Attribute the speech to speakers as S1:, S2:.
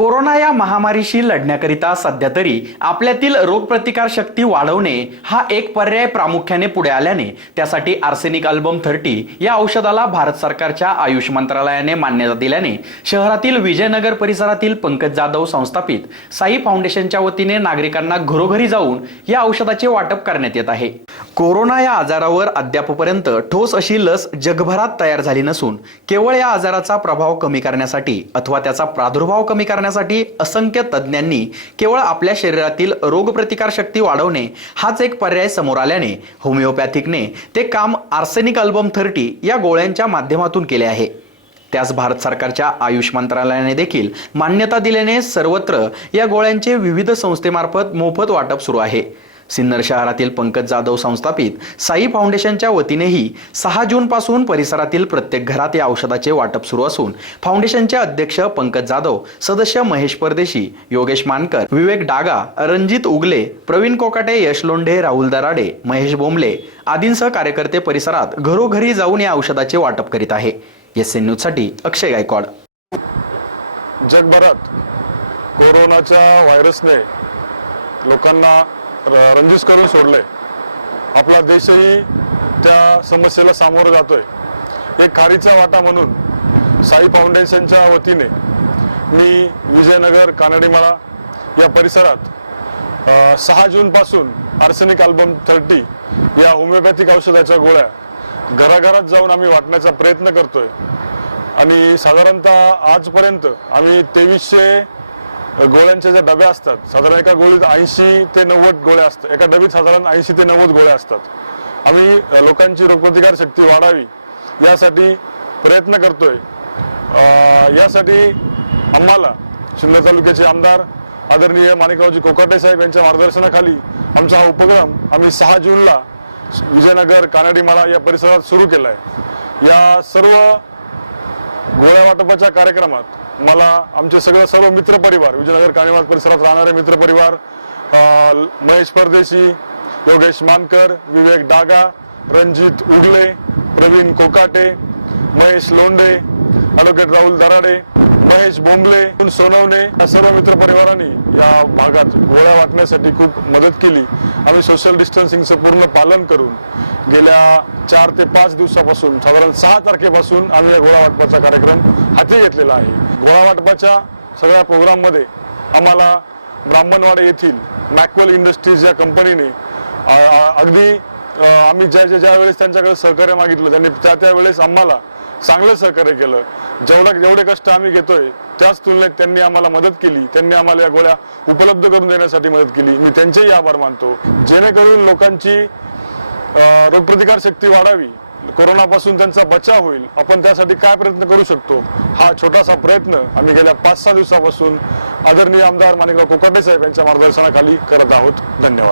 S1: Corona या महामारीशी लढण्याकरिता सध्या तरी आपल्यातील रोगप्रतिकार शक्ती वाढवणे हा एक पर्याय प्रामुख्याने पुढे आल्याने त्यासाठी आर्सेनिक अल्बम थर्टी या औषधाला भारत सरकारच्या आयुष मंत्रालयाने मान्यता दिल्याने शहरातील विजयनगर परिसरातील पंकज जाधव संस्थापित साई फाउंडेशनच्या वतीने नागरिकांना घरोघरी जाऊन या औषधाचे वाटप करण्यात येत आहे. कोरोना या आजारावर अद्यापपर्यंत ठोस अशी लस जगभरात तयार झाली नसून केवळ या आजाराचा प्रभाव कमी करण्यासाठी अथवा त्याचा प्रादुर्भाव कमी करण्यासाठी असंख्य तज्ज्ञांनी केवळ आपल्या शरीरातील रोगप्रतिकार शक्ती वाढवणे हाच एक पर्याय समोर आल्याने होमिओपॅथिकने ते काम आर्सेनिक अल्बम थर्टी या गोळ्यांच्या माध्यमातून केले आहे. त्यास भारत सरकारच्या आयुष मंत्रालयाने देखील मान्यता दिल्याने सर्वत्र या गोळ्यांचे विविध संस्थेमार्फत मोफत वाटप सुरू आहे. सिन्नर शहरातील पंकज जाधव संस्थापित साई फाउंडेशनच्या वतीनेही सहा जून पासून परिसरातील प्रत्येक घरात या औषधाचे वाटप सुरू असून फाउंडेशनचे अध्यक्ष पंकज जाधव सदस्य महेश परदेशी योगेश मानकर विवेक डागा रणजित उगले प्रवीण कोकाटे यश लोंढे राहुल दराडे महेश बोंबले आदींसह कार्यकर्ते परिसरात घरोघरी जाऊन या औषधाचे वाटप करीत आहे. एस एन न्यूजसाठी अक्षय गायकवाड.
S2: जगभरात कोरोनाच्या व्हायरसने लोकांना र रंजिश करून आहे आपला देशही त्या समस्येला सामोरं जातो आहे एक खारीचा वाटा म्हणून साई फाउंडेशनच्या वतीने मी विजयनगर कानडीमाळा या परिसरात सहा जूनपासून आर्सेनिक अल्बम थर्टी या होमिओपॅथिक औषधाच्या गोळ्या घराघरात जाऊन आम्ही वाटण्याचा प्रयत्न करतोय. आणि साधारणतः आजपर्यंत आम्ही तेवीसशे गोळ्यांच्या ज्या डब्या असतात साधारण एका गोळीत ऐंशी ते नव्वद गोळ्या असतात एका डबीत साधारण ऐंशी ते नव्वद गोळ्या असतात. आम्ही लोकांची रोगप्रतिकार शक्ती वाढावी यासाठी प्रयत्न करतोय. यासाठी आम्हाला सिन्नर तालुक्याचे आमदार आदरणीय माणिकरावजी कोकाटे साहेब यांच्या मार्गदर्शनाखाली आमचा हा उपक्रम आम्ही सहा जूनला विजयनगर कानडीमाळा या परिसरात सुरू केला आहे या सर्व गोळ्या वाटपाच्या कार्यक्रमात मला आमचे सगळं सर्व मित्रपरिवार विजयनगर काणेमाळ परिसरात राहणारे मित्रपरिवार महेश परदेशी योगेश मानकर विवेक डागा रणजित उगले प्रवीण कोकाटे महेश लोंढे ॲडव्होकेट राहुल दराडे महेश बोंबले सोनवणे या सर्व मित्रपरिवारांनी या भागात गोळ्या वाटण्यासाठी खूप मदत केली. आम्ही सोशल डिस्टन्सिंगचं पूर्ण पालन करून गेल्या चार ते पाच दिवसापासून साधारण सहा तारखेपासून आम्ही या गोळा वाटपाचा कार्यक्रम हाती घेतलेला आहे. गोळा वाटपाच्या सगळ्या प्रोग्राममध्ये आम्हाला ब्राह्मणवाडे येथील मॅक्वेल इंडस्ट्रीज या कंपनीने अगदी आम्ही ज्या ज्या ज्या वेळेस त्यांच्याकडे सहकार्य मागितलं त्यांनी त्या त्या वेळेस आम्हाला चांगलं सहकार्य केलं. जेवढा जेवढे कष्ट आम्ही घेतोय त्याच तुलनेत त्यांनी आम्हाला मदत केली. त्यांनी आम्हाला या गोळ्या उपलब्ध करून देण्यासाठी मदत केली. मी त्यांचेही आभार मानतो. जेणेकरून लोकांची रोगप्रतिकारशक्ती रोगप्रतिकार शक्ती वाढावी कोरोनापासून त्यांचा बचाव होईल. आपण त्यासाठी काय प्रयत्न करू शकतो? हा छोटासा प्रयत्न आम्ही गेल्या पाच सहा दिवसापासून आदरणीय आमदार माणिकराव कोकाटे साहेब यांच्या मार्गदर्शनाखाली करत आहोत. धन्यवाद.